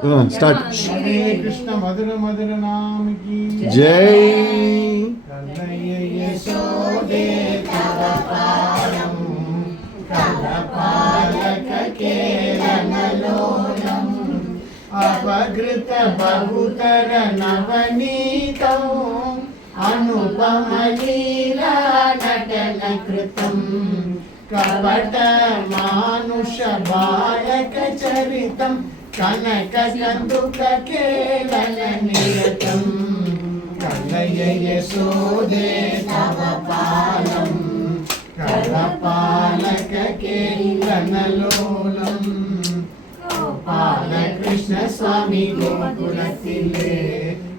Start. हरे कृष्ण मधुर मधुर नाम की जय। कन्हैया यशोदे तव पादं कलपालक केलनलोलम् अपघृत बहुतर नवनीतं अनुपमलीला नटन कृतं कपट मानुष बालक चरितं कनक कंदुक केलन निरतं कन्हैया यशोदे तव पादं कलपालक केलनलोलम् பாலகிருஷ்ண சுவாமி கோகுலத்திலே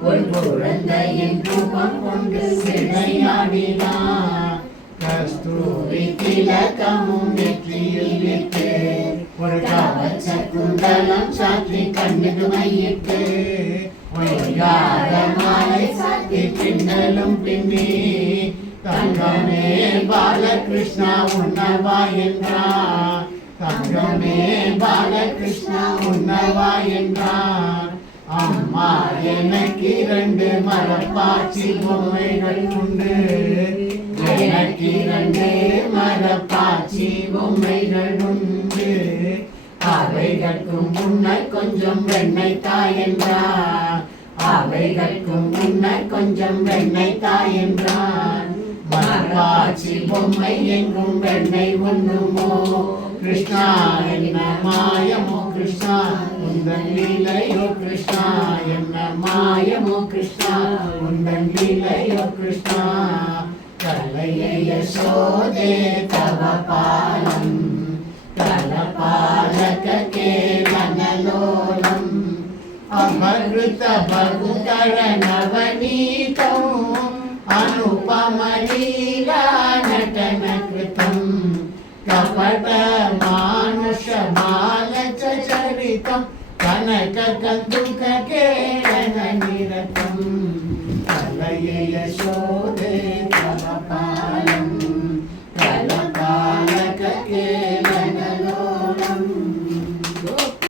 ஒரு குழந்தையின் ரூபம் கொண்டு விளையாடினார். கஸ்தூரி திலகமும் நெற்றியில் விட்டு ஒரு கவச்ச குண்டலம் சாற்றி கண்ணுக்கு மையிட்டு ஒய்யார மாலை சாத்தி பின்னலும் பின்னி தங்கமே பாலகிருஷ்ணா உன்னவா என்றார். தங்கமே பாலகிருஷ்ணா உன்னவா என்றார். அம்மா எனக்கு 2 மரப்பாச்சி பொம்மைகள் உண்டு. எனக்கு 2 மரப்பாச்சி பொம்மைகள் உண்டு. அவைகளுக்கும் முன்னர் கொஞ்சம் வெண்ணெய் தாய் என்றார். அவைகளுக்கும் முன்னர் கொஞ்சம் வெண்ணெய் தாய் என்றார். மரப்பாச்சி பொம்மை எங்கும் வெண்ணெய் உண்ணுமோ கிருஷ்ணா என்ன மாயமோ கிருஷ்ணா உந்தன் லீலையோ கிருஷ்ணா என்ன மாயமோ கிருஷ்ணா உந்தன் லீலையோ கிருஷ்ணா. கலையை யசோதே தவ பாலம் கலபாலக கேலனலோலம் அமருத பகுதர நவநீதம் अनुपमलीला नटन कृतं कपट मानुष बालच चरितं कनक कंदुक केलन निरतम्.